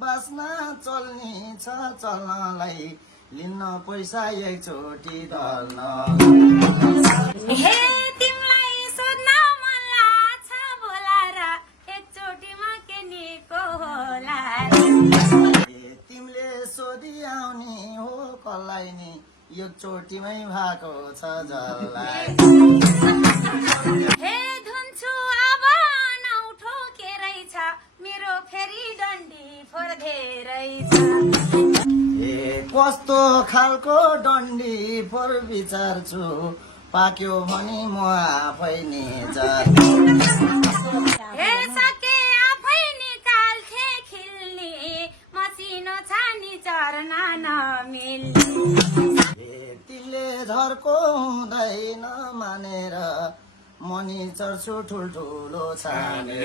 बाँच्न चल्ने छ चल्नलाई लिन्न पैसा एकचोटि ढल्न हे तिमीलाई सोध्न मन लाग्छ बोलाएर एकचोटिमा के निको होला तिमीले सोधी आउने हो कसलाई नि यो चोटीमै भएको छ जसलाई हे धुन्छु अब नौठो के रहेछ मेरो फेरि डन्डी फोर्दै छ ए कस्तो खालको डन्डी फोर विचार्छु पाक्यो भने म आफै निजार हे सके आफै निकाल्थे खिल्ने मसिनो छानी चर्न नमिल्ने तिमीले झर्को हुँदैन मानेर मनी चढ्छु ठुल्ठुलो छाने